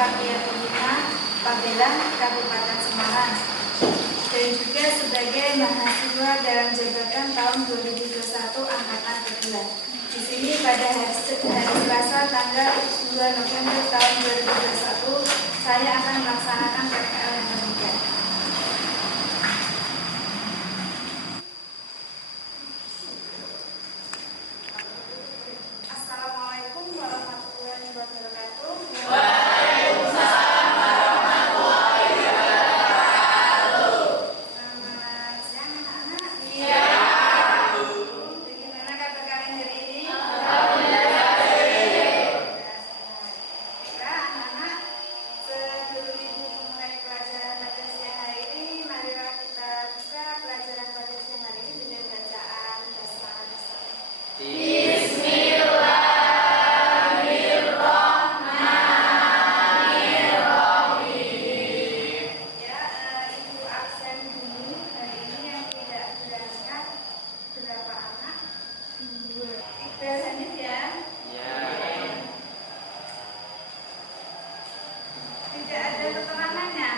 Kapia Pembina, Pabelan, Kabupaten Semarang, dan juga sebagai mahasiswa dalam jabatan tahun 2021 angkatan kedua. Di sini pada hari Selasa tanggal 2 November tahun 2021 saya akan melaksanakan PPL yang ketiga. Assalamualaikum warahmatullahi wabarakatuh. Waalaikumsalam warahmatullahi wabarakatuh. Selamat siang anak-anak. Iya. Bagaimana kabar kalian hari ini? Alhamdulillah baik. Baiklah anak-anak, sebelum ibu memulai pelajaran pada siang hari ini, marilah kita buka pelajaran pada siang hari ini dengan bacaan basmalah bersama. Ibu absen dulu hari ini yang tidak berangkat berapa anak? 2. Iqbal Hanif ya? Tidak ada keterangannya?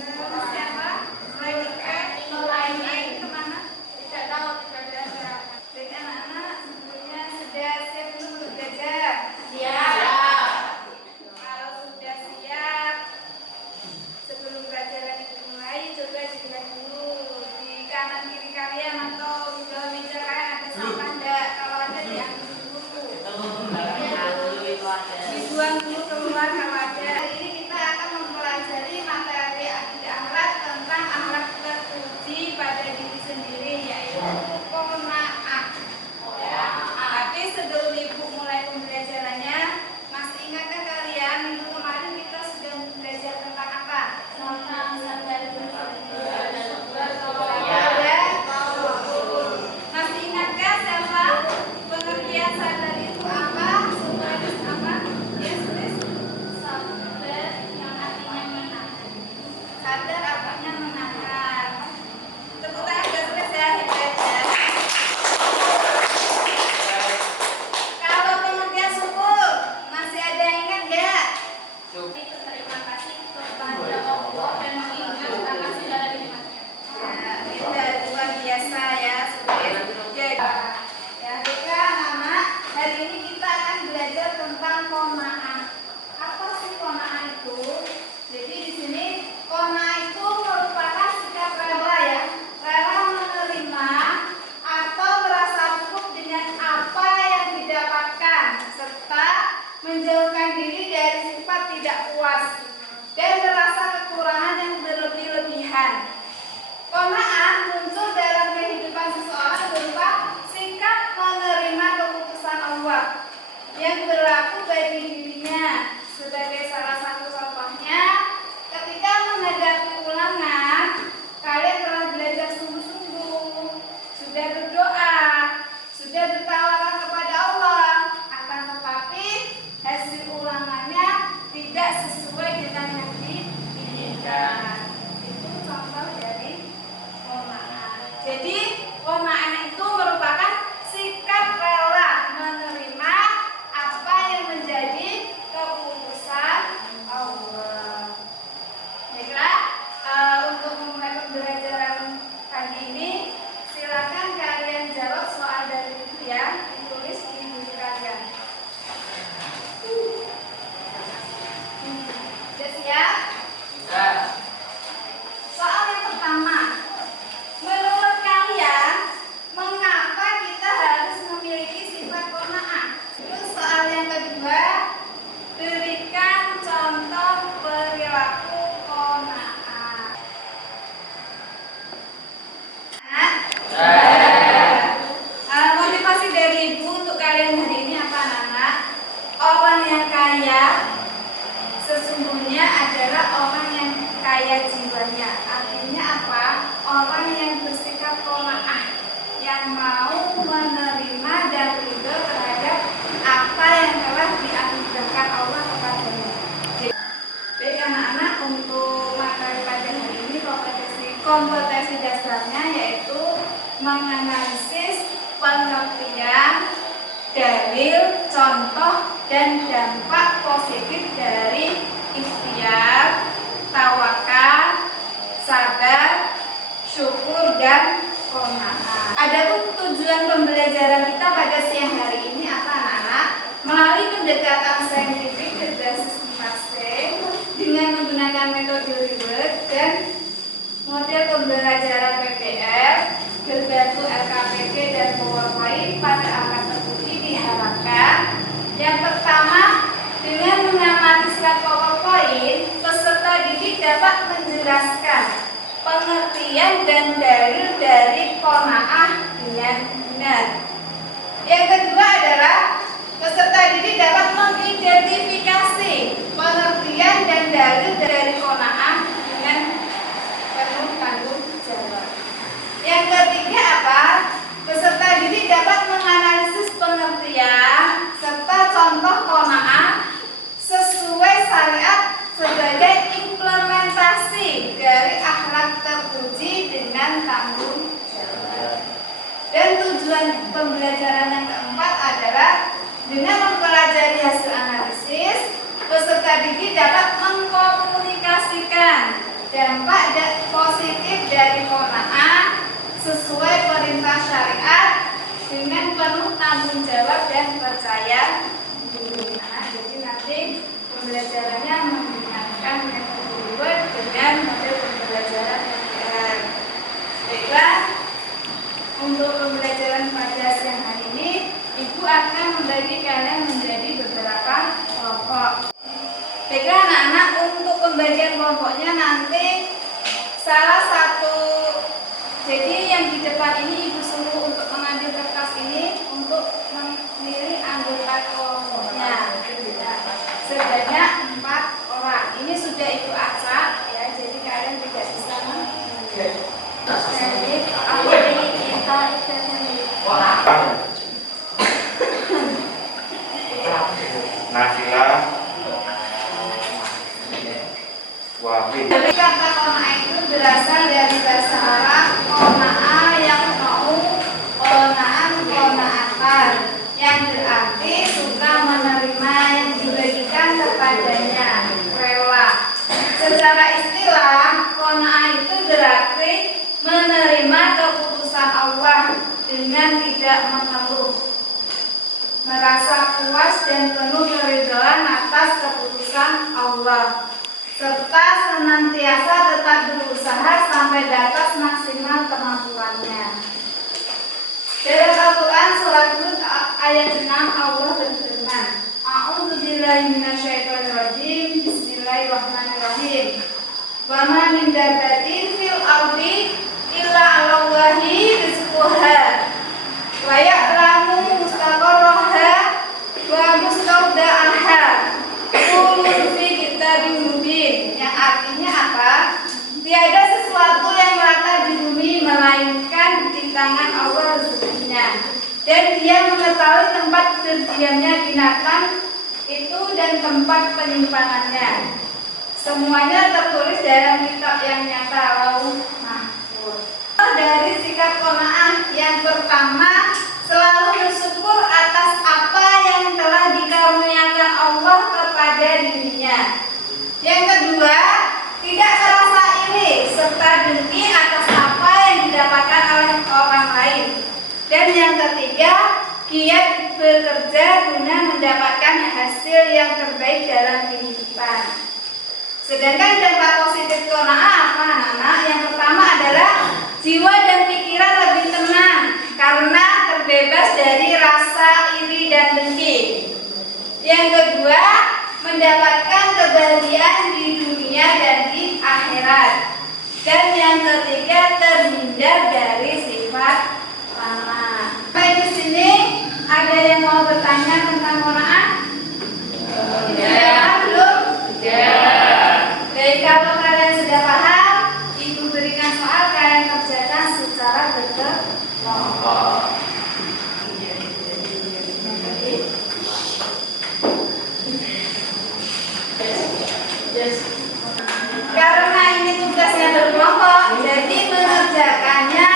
Terus siapa? Selain kemana? Tidak tahu, tidak ada surat. Baik anak-anak, sebelumnya sudah siap belum untuk belajar? Kalau sudah siap, sebelum pelajaran itu mulai, coba dilihat dulu di kanan kiri kalian atau di bawah meja kalian ada sampah enggak? Kalau ada diambil dulu. Dibuang dulu keluar kalau ada. Hari ini kita akan mempelajari materi akhlak tentang akhlak terpuji pada diri sendiri, yaitu qanaah. Tapi sebelum ibu mulai pembelajarannya, masih ingatkah kalian minggu kemarin kita sudah belajar tentang apa? Masih ingatkah siapa? Pengertian sadar itu apa? Sudah apa? Yes, please. Sadar yang artinya menahan. Sadar artinya menahan. Tepuk tangan sudah selesai ya, hebat ya. Kalau pengertian syukur, masih ada yang ingat nggak? Itu terima kasih kepada Allah dan mengingat kasih dan nikmatnya. Ya, itu luar biasa ya, Subir. Jadi, ya, baiklah anak-anak, hari ini kita akan belajar tentang qanaah. Apa sih qanaah itu? Jadi di sini qanaah itu merupakan sikap rela ya, rela menerima atau merasa cukup dengan apa yang didapatkan, serta menjauhkan diri dari sifat tidak puas dan merasa kekurangan yang berlebih-lebihan. Qanaah muncul dalam kehidupan seseorang berupa sikap menerima keputusan Allah yang berlaku bagi dirinya. Sebagai salah satu contohnya, ketika menghadapi ulangan, kalian telah belajar sungguh-sungguh, sudah berdoa, sudah bertawaran kepada Allah, akan tetapi hasil ulangannya tidak sesuai dengan yang diinginkan. Itu contoh dari qanaah. Jadi qanaah itu merupakan sikap rela menerima apa yang menjadi keputusan Allah. Baiklah, untuk memulai pembelajaran pagi ini, silakan kalian jawab soal dari buku yang ditulis di buku kalian. Sudah siap? Soal yang pertama, menurut kalian mengapa kita harus memiliki sifat qanaah? Terus soal yang kedua, berikan contoh perilaku qanaah. Motivasi dari ibu untuk kalian hari ini apa anak-anak? Orang yang kaya sesungguhnya adalah orang yang kaya jiwanya. Artinya apa? Orang yang bersikap qanaah, yang mau menerima dan ridho terhadap apa yang telah dianugerahkan Allah kepadanya. Baik anak-anak, untuk materi pada hari ini kompetensi dasarnya yaitu menganalisis pengertian dalil contoh dan dampak positif dari ikhtiar, tawakal, sabar, syukur, dan qanaah. Adapun tujuan pembelajaran kita pada siang hari ini apa anak-anak? Melalui pendekatan saintifik berbasis 4C dengan menggunakan metode reward dan model pembelajaran PPR berbantu LKPD dan PowerPoint pada akan terbukti diharapkan yang pertama, dengan mengamati slide PowerPoint, peserta didik dapat menjelaskan pengertian dan dalil dari qanaah dengan benar. Yang kedua adalah peserta didik dapat mengidentifikasi pengertian dan dalil dari qanaah dengan penuh tanggung jawab. Yang ketiga apa? Peserta didik dapat menganalisis pengertian serta contoh qanaah sesuai syariat sebagai implementasi dari akhlak terpuji dengan tanggung jawab. Dan tujuan pembelajaran yang keempat adalah dengan mempelajari hasil analisis, peserta didik dapat mengkomunikasikan dampak positif dari qanaah sesuai perintah syariat dengan penuh tanggung jawab dan percaya diri. Jadi nanti pembelajarannya menggunakan metode reward dengan model pembelajaran PPR. Baiklah, untuk pembelajaran pada siang hari ini, Ibu akan membagi kalian menjadi beberapa kelompok. Baiklah anak-anak, untuk pembagian kelompoknya nanti salah satu, jadi yang di depan ini Ibu suruh untuk mengambil kertas ini untuk memilih anggota kelompoknya. Sebanyak 4 orang. Ini sudah Ibu acak ya, jadi kalian tidak bisa Nasilah Wahid. Kata qanaah itu berasal dari bahasa Arab qanaah yang mau qanaan qanaatan, yang berarti suka menerima yang dibagikan kepadanya, rela. Secara istilah qanaah itu berarti menerima keputusan Allah dengan tidak mengeluh, merasa puas dan penuh keridhaan atas keputusan Allah, serta senantiasa tetap berusaha sampai batas maksimal kemampuannya. Dalam Al-Quran surat Hud ayat 6 Allah berfirman, A'udzubillahi minasyaitonirrajim, Bismillahirrahmanirrahim. Wa ma min dabbatin fil ardi illa 'alallahi rizquha wa ya'lamu mustaqarraha wa mustawda'aha kullun fi kitabim mubin. Yang artinya apa? Tiada sesuatu yang merata di bumi melainkan di tangan Allah rezekinya, dan Dia mengetahui tempat berdiamnya binatang itu dan tempat penyimpanannya. Semuanya tertulis dalam kitab yang nyata, Lauh Mahfuz. Dari sikap qanaah yang pertama, selalu bersyukur atas apa yang telah dikaruniakan Allah kepada dirinya. Yang kedua, tidak merasa iri serta dengki atas apa yang didapatkan oleh orang lain. Dan yang ketiga, giat bekerja guna mendapatkan hasil yang terbaik dalam kehidupan. Sedangkan dampak positif qanaah apa anak-anak? Yang pertama adalah jiwa dan pikiran lebih tenang karena terbebas dari rasa iri dan dengki. Yang kedua, mendapatkan kebahagiaan di dunia dan di akhirat. Dan yang ketiga, terhindar dari sifat lama. Baik, di sini ada yang mau bertanya tentang qanaah? Ya, belum? Ya. Baik, kalau kalian sudah paham, Ibu berikan soal, kalian kerjakan secara berkelompok. Karena ini tugasnya berkelompok, jadi mengerjakannya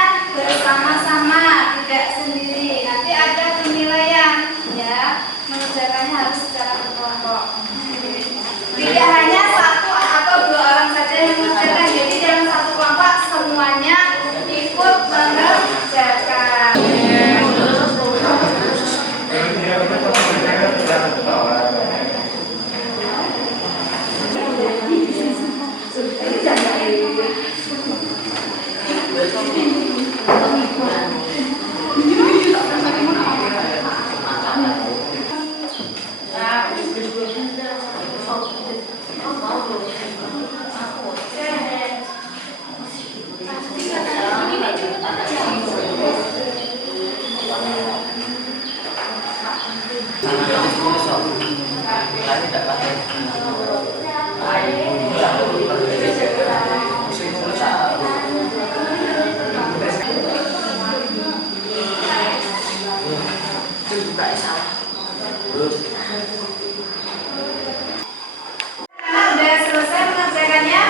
Udah selesai mengerjakannya?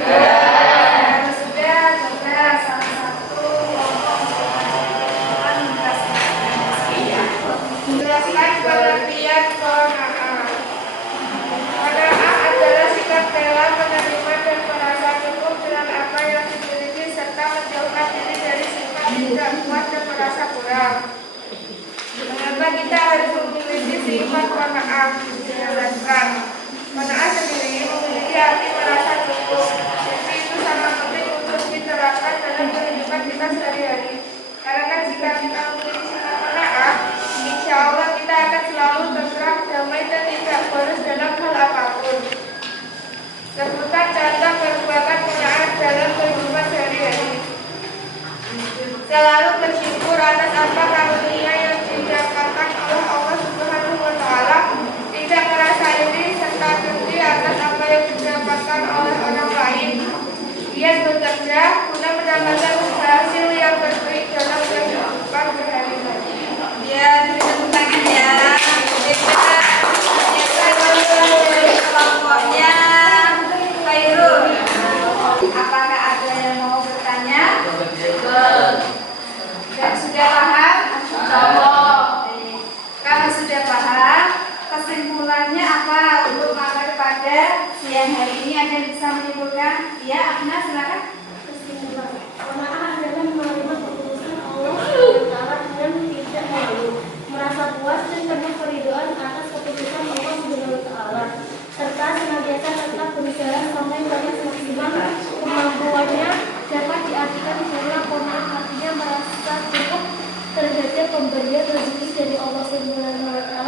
Kalau sudah, coba salah satu Jelaskan pengertian qanaah. Qanaah adalah sikap rela menerima dan merasa cukup dengan apa yang dimiliki serta menjauhkan diri dari sifat tidak puas dan merasa kurang. Mengapa kita harus memiliki sifat qanaah? Dijelaskan. Qanaah sendiri memiliki arti merasa cukup. Jadi itu sangat penting untuk diterapkan dalam kehidupan kita sehari-hari. Karena jika kita memiliki sifat qanaah, insya Allah kita akan selalu tentram, damai dan tidak boros dalam hal apapun. Sebutkan contoh perbuatan qanaah dalam kehidupan sehari-hari. Selalu bersyukur atas apa karunia yang didapatkan oleh Allah Subhanahu wa Ta'ala, tidak merasa iri serta dengki atas apa yang didapatkan oleh orang lain. Dia bekerja guna mendapatkan hasil yang terbaik dalam kehidupan sehari-hari. Ya, beri tepuk tangan ya. Dari kelompoknya Khairul. Apakah ada yang mau bertanya? Dan sudah paham? Kalau sudah paham, kesimpulannya apa untuk materi pada siang hari ini? Ada yang bisa menyimpulkan? Ya, Abna silakan. Kesimpulan, qanaah adalah menerima keputusan Allah SWT dengan tidak malu, merasa puas dan penuh keridhaan atas keputusan Allah SWT, serta senantiasa tetap berusaha sampai pada maksimal kemampuannya. Dapat diartikan bahwa qanaah artinya merasa cukup terhadap pemberian rezeki dari Allah SWT.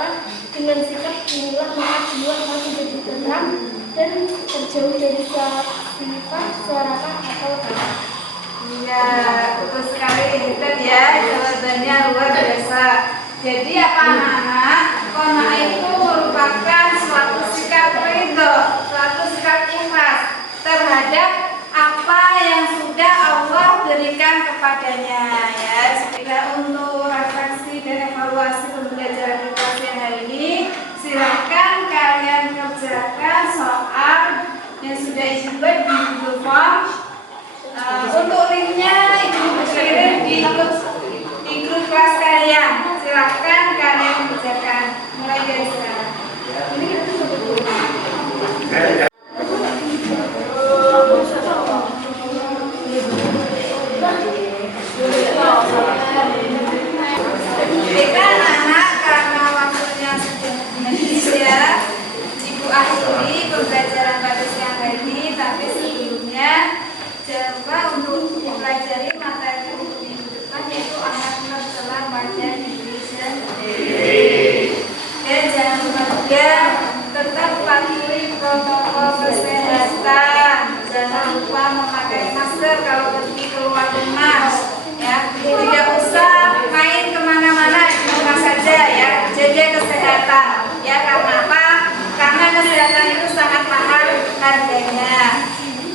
Dengan sikap inilah maka semua akan menjadi tenang dan terjauh dari sifat serakah atau takut. Iya, betul sekali. Hebat ya, jawabannya luar biasa. Jadi apa anak-anak? Qanaah itu merupakan suatu sikap ridho, suatu sikap ikhlas terhadap apa yang sudah Allah berikan kepadanya. Ya, sehingga untuk refleksi dan evaluasi pembelajaran kita siang hari ini, silakan kalian kerjakan soal yang sudah Ibu buat di Google Form. Untuk linknya Ibu kirim di grup kelas kalian. Silakan kalian kerjakan mulai dari sekarang. Baiklah anak-anak, karena waktunya sudah habis ya, Ibu akhiri pembelajaran pada siang hari ini. Tapi sebelumnya jangan lupa untuk mempelajari materi untuk minggu depan, yaitu anak telah pada diri sendiri. Dan jangan lupa juga tetap patuhi protokol kesehatan. Jangan lupa memakai masker kalau pergi keluar rumah. Ya, tidak usah main kemana-mana, di rumah saja ya. Jaga kesehatan. Ya, karena apa? Karena kesehatan itu sangat mahal harganya.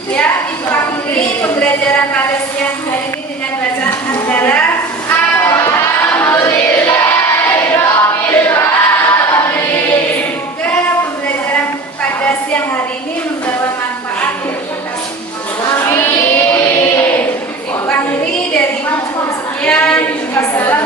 Ya, Ibu akhiri pembelajaran pada siang hari ini dengan bacaan hamdalah. Alhamdulillahirabbil alamin. Semoga pembelajaran pada siang hari ini membawa manfaat untuk kita semua. Amin. Ibu akhiri dari sekian. Wassalamualaikum.